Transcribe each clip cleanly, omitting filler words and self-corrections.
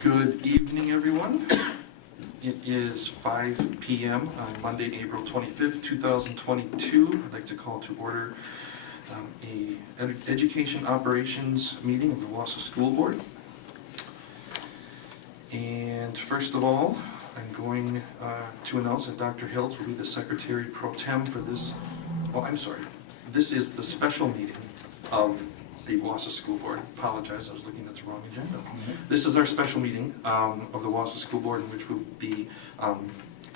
Good evening, everyone. It is 5 p.m. on Monday, April 25th, 2022. I'd like to call to order a education operations meeting of the Wausau School Board. And first of all, I'm going to announce that Dr. Hiltz will be the Secretary Pro Tem for this. Oh, I'm sorry. This is the special meeting of the Wausau School Board. Apologize, I was looking at the wrong agenda. This is our special meeting of the Wausau School Board, in which we'll be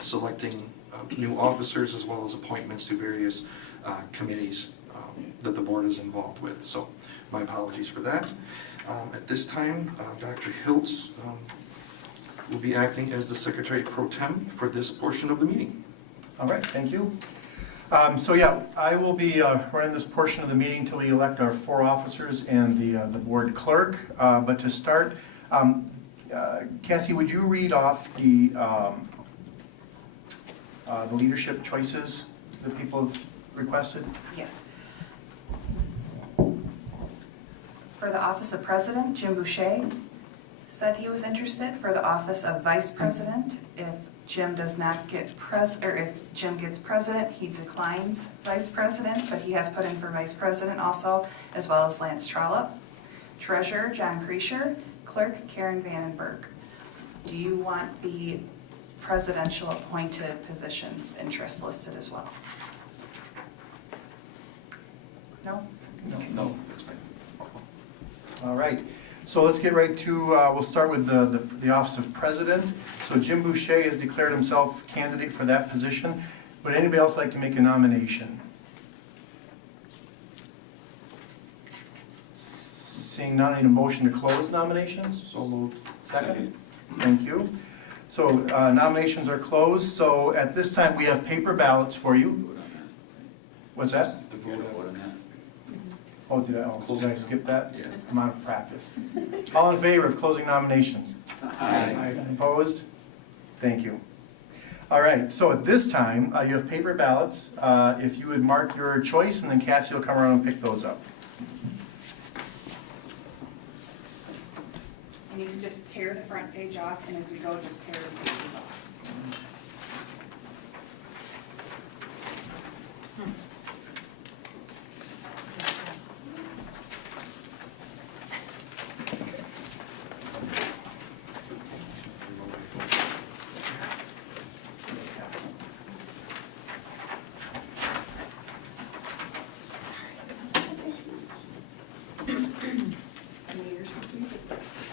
selecting new officers as well as appointments to various committees that the board is involved with. So my apologies for that. At this time, Dr. Hiltz will be acting as the Secretary Pro Tem for this portion of the meeting. All right, thank you. I will be running this portion of the meeting until we elect our 4 officers and the board clerk. But to start, Cassie, would you read off the leadership choices that people have requested? Yes. For the office of president, Jim Boucher said he was interested. For the office of vice president, if Jim does not get if Jim gets president, he declines vice president, but he has put in for vice president also, as well as Lance Trollope. Treasurer, John Kreischer. Clerk, Karen Vandenberg. Do you want the presidential appointed positions interests listed as well? No? No, that's fine. All right, so let's get right to, we'll start with the office of president. So Jim Boucher has declared himself candidate for that position. Would anybody else like to make a nomination? Seeing none, I need a motion to close nominations. So moved. Second. Thank you. So nominations are closed. So at this time, we have paper ballots for you. What's that? The vote on that. Oh, did I skip that? Yeah. I'm out of practice. All in favor of closing nominations? Aye. Opposed? Thank you. All right, so at this time, you have paper ballots. If you would mark your choice, and then Cassie will come around and pick those up. And you can just tear the front page off, and as we go, just tear the pages off.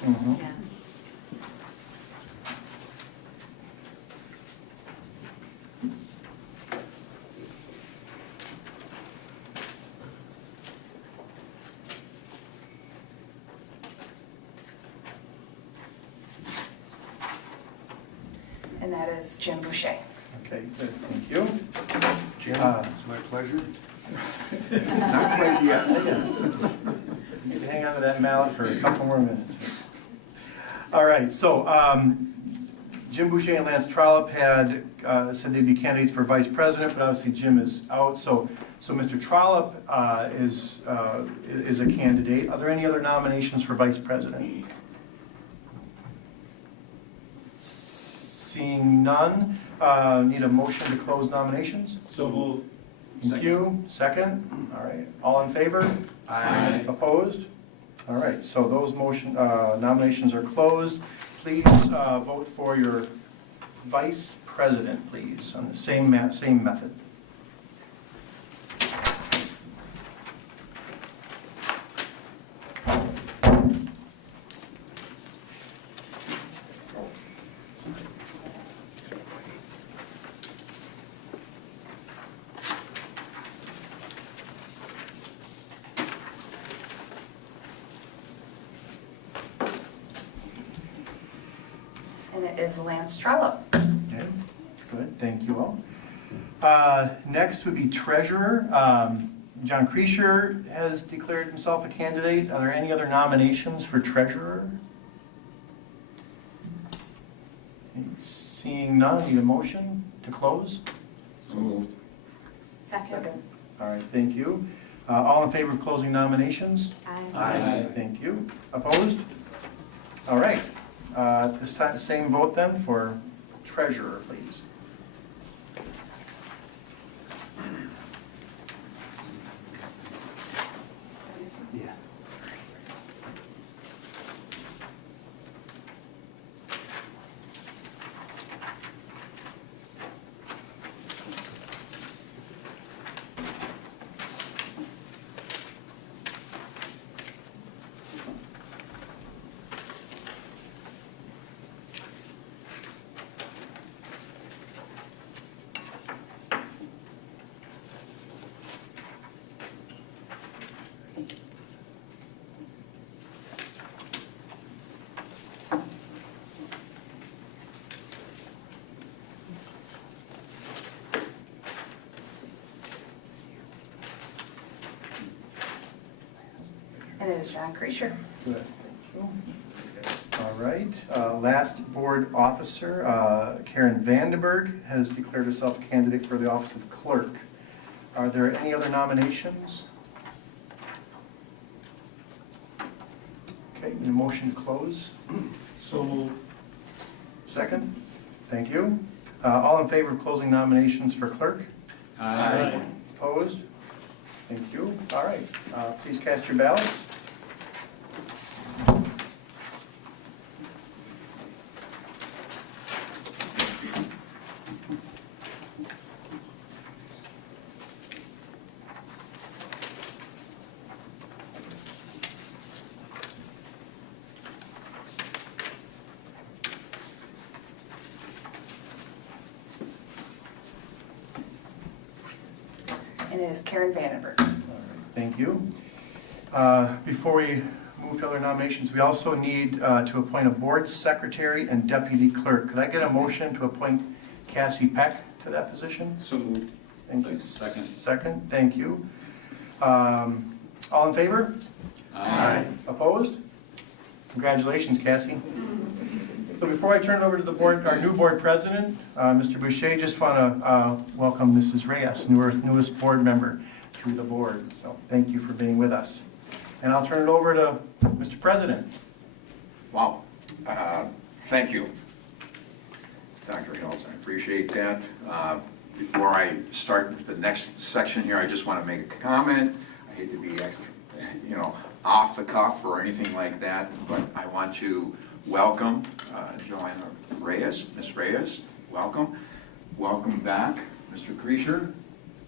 Mhm. Yeah. And that is Jim Boucher. Okay, good, thank you. Jim, it's my pleasure. Not quite yet. You need to hang on to that mallet for a couple more minutes. All right, so Jim Boucher and Lance Trollope had said they'd be candidates for vice president, but obviously Jim is out. So Mr. Trollope is a candidate. Are there any other nominations for vice president? Seeing none, need a motion to close nominations? So moved. Thank you. Second? All right. All in favor? Aye. Opposed? All right, so those nominations are closed. Please vote for your vice president, please, on the same method. And it is Lance Trollope. Okay, good, thank you all. Next would be treasurer. John Kreischer has declared himself a candidate. Are there any other nominations for treasurer? Okay, seeing none, need a motion to close? So moved. Second. All right, thank you. All in favor of closing nominations? Aye. Aye. Thank you. Opposed? All right. This time, the same vote then for treasurer, please. Yeah. And it is John Creasure. Good, thank you. All right, last board officer, Karen Vandenberg has declared herself a candidate for the office of clerk. Are there any other nominations? Okay, need a motion to close? So, Second? Thank you. All in favor of closing nominations for clerk? aye. Opposed? Thank you. All right, please cast your ballots. And it is Karen Vandenberg. All right, thank you. Before we move to other nominations, we also need to appoint a board secretary and deputy clerk. Could I get a motion to appoint Cassie Peck to that position? So moved. Thank you. Second. Second, thank you. All in favor? Aye. Opposed? Congratulations, Cassie. So before I turn it over to the board, our new board president, Mr. Boucher, just want to welcome Mrs. Reyes, newest board member to the board. So thank you for being with us. And I'll turn it over to Mr. President. Wow. Thank you, Dr. Hills. I appreciate that. Before I start the next section here, I just want to make a comment. I hate to be extra, off the cuff or anything like that, but I want to welcome Joanna Reyes, Ms. Reyes, welcome. Welcome back, Mr. Creasure.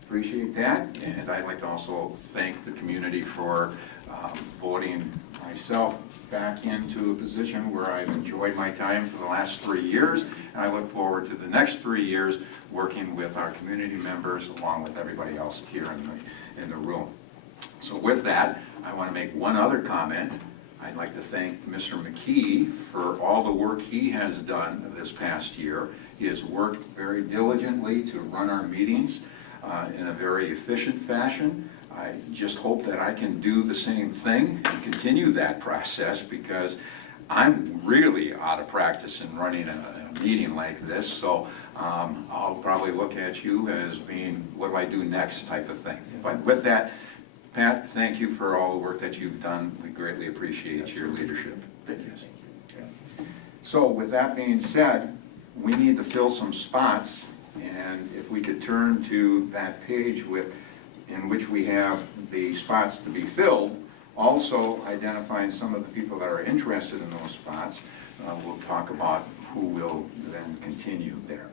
Appreciate that. And I'd like to also thank the community for voting myself back into a position where I've enjoyed my time for the last 3 years. And I look forward to the next 3 years working with our community members along with everybody else here in the room. So with that, I want to make one other comment. I'd like to thank Mr. McKee for all the work he has done this past year. He has worked very diligently to run our meetings in a very efficient fashion. I just hope that I can do the same thing and continue that process because I'm really out of practice in running a meeting like this. So I'll probably look at you as being, what do I do next type of thing. But with that, Pat, thank you for all the work that you've done. We greatly appreciate your leadership. Thank you. So with that being said, we need to fill some spots, and if we could turn to that page in which we have the spots to be filled, also identifying some of the people that are interested in those spots. We'll talk about who will then continue there.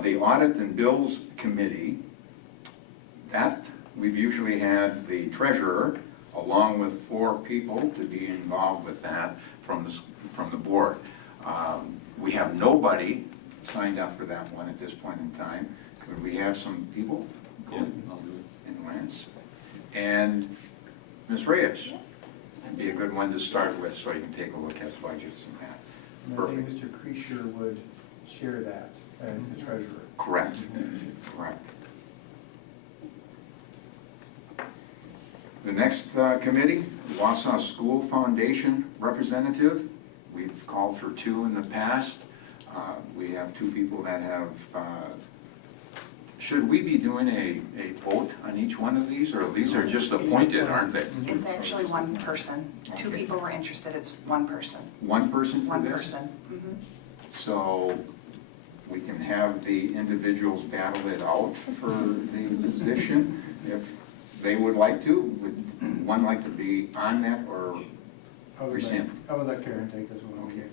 The Audit and Bills Committee, that we've usually had the treasurer along with 4 people to be involved with that from the board. We have nobody signed up for that one at this point in time. Could we have some people? Yeah, I'll do it. And Lance. And Ms. Reyes. It'd be a good one to start with so you can take a look at budgets and that. And I think Mr. Creasure would share that as the treasurer. Correct. Correct. The next committee, Wausau School Foundation representative. We've called for 2 in the past. We have 2 people that have should we be doing a vote on each one of these, or these are just appointed, aren't they? It's actually one person. Two Okay. people were interested, it's one person. One person for One this? person. Mhm. So we can have the individuals battle it out for the position if they would like to. Would one like to be on that or rescind? I would let Karen take this one. Okay.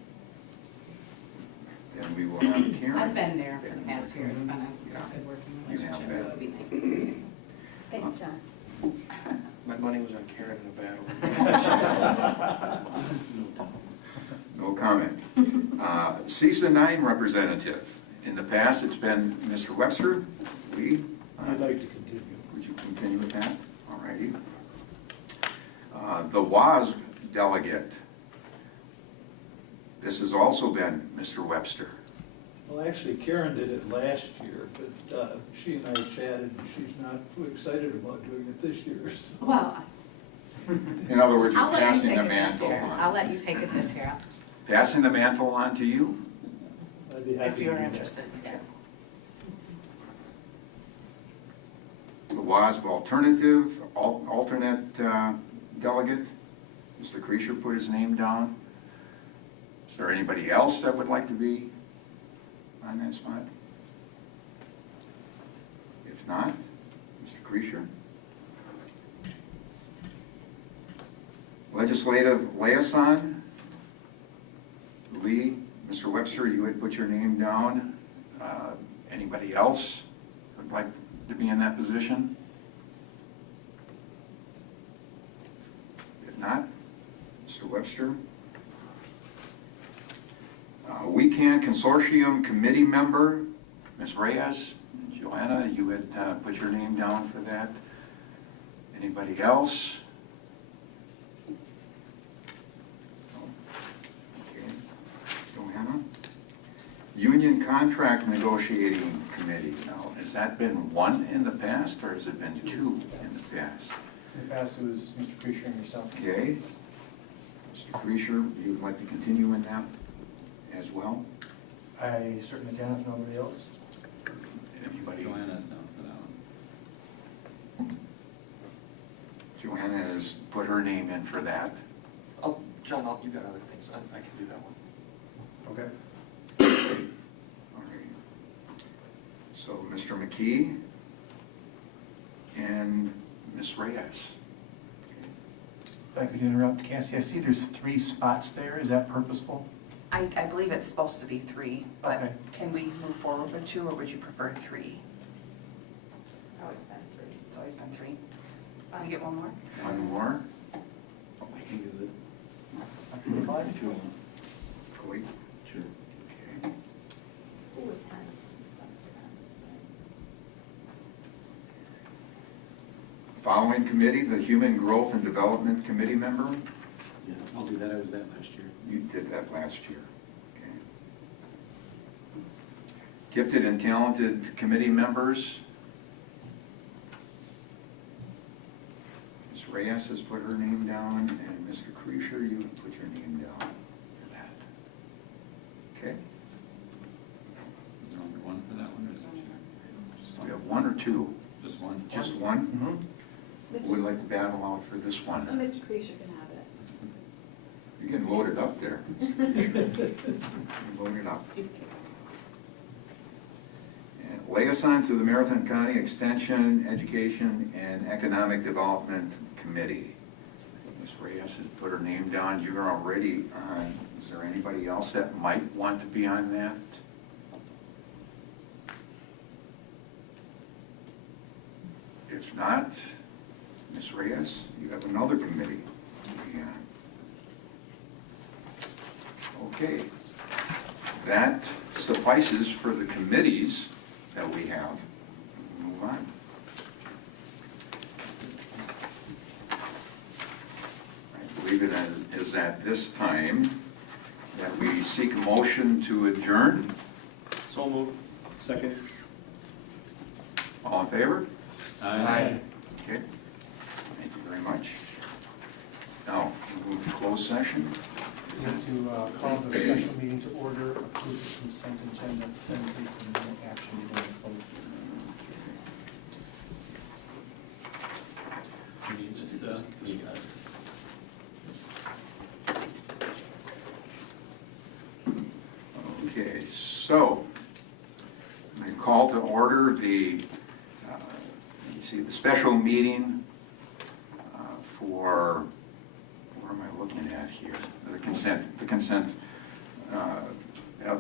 Then we will have Karen. I've been there for the past year, it's been a good working You have relationship, so that. it'd be nice to continue. Thanks, John. My money was on Karen in a battle. No comment. CISA 9 representative. In the past, it's been Mr. Webster. Lee? I'd like to continue. Would you continue with that? All righty. The WASB delegate. This has also been Mr. Webster. Well, actually Karen did it last year, but she and I chatted, and she's not too excited about doing it this year, so. Well, In other words, you're I'll let you passing take the it this mantle year. I'll on. let you take it this year, Passing the mantle on to you? I'd be if happy to you're do that. interested, yeah. The WASB alternative, alternate delegate. Mr. Creasure put his name down. Is there anybody else that would like to be on that spot? If not, Mr. Creasure. Legislative liaison. Lee, Mr. Webster, you had put your name down. Anybody else would like to be in that position? If not, Mr. Webster. We Can Consortium Committee member, Ms. Reyes, Joanna, you had put your name down for that. Anybody else? No? Okay. Joanna? Union Contract Negotiating Committee. Now, has that been one in the past, or has it been two in the past? In the past, it was Mr. Creasure and yourself. Okay. Mr. Creasure, you would like to continue in that as well? I certainly can if nobody else. Anybody? Joanna's down for that one. Joanna has put her name in for that. Oh, John, you got other things. I can do that one. Okay. All right. So Mr. McKee and Ms. Reyes. If I could interrupt, Cassie, I see there's 3 spots there. Is that purposeful? I believe it's supposed to be 3, but Okay. can we move forward with 2, or would you prefer 3? Always been free. It's always been 3. Can we get one more? One more. I can do I can do 5. it. Wait. Sure. Okay. Who was 10? Following committee, the Human Growth and Development Committee member. Yeah, I'll do that. I was that last year. You did that last year. Okay. Gifted and talented committee members. Ms. Reyes has put her name down, and Mr. Creasure, you have put your name down for that. Okay? Is there only one for that one, or is it just We one? have 1 or 2? Just one? Just one? Mm-hmm. Who would like to battle out for this one? Mr. Creasure can have it. You can load it up there. You can load it up. He's cute. And liaison to the Marathon County Extension, Education, and Economic Development Committee. Ms. Reyes has put her name down. You're already on. Is there anybody else that might want to be on that? If not, Ms. Reyes, you have another committee to be on. Okay. That suffices for the committees that we have. Move on. I believe it is at this time that we seek a motion to adjourn. So moved. Second? All in favor? Aye. Okay. Thank you very much. Now, we move to closed session. We have to call the special meeting to order, approve the consent agenda, then take the action during closed. Okay, so, I call to order the, the special meeting for, what am I looking at here? The consent.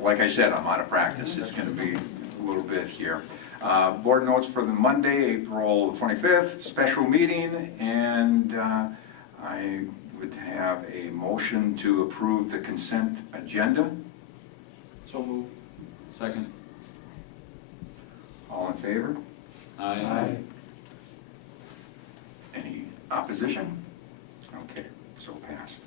Like I said, I'm out of practice, it's going to be a little bit here. Board notes for the Monday, April 25th, special meeting, and I would have a motion to approve the consent agenda. So move. Second. All in favor? Aye. Any opposition? Okay, so passed.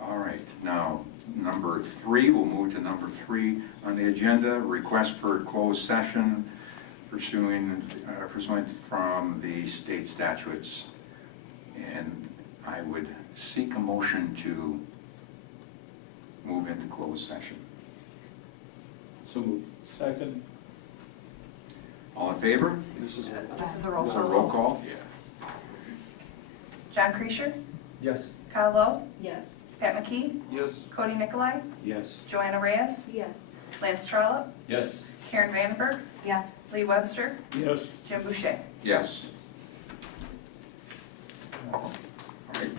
All right, now, number 3, we'll move to number 3 on the agenda, request for closed session pursuant from the state statutes. And I would seek a motion to move into closed session. So move. Second, All in favor? This is a roll Is there a call. roll call? John Creasure, Yes. Kyle Lowe, Yes. Pat McKee, Yes. Cody Nicolai, Yes. Joanna Reyes, Yes. Lance Trollope, Yes. Karen Vandenberg, Yes. Lee Webster, yes. Jim Boucher. Yes. All right.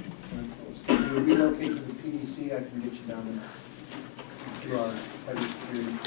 When you relocate to the PDC, I can get you down there. To our heavy security.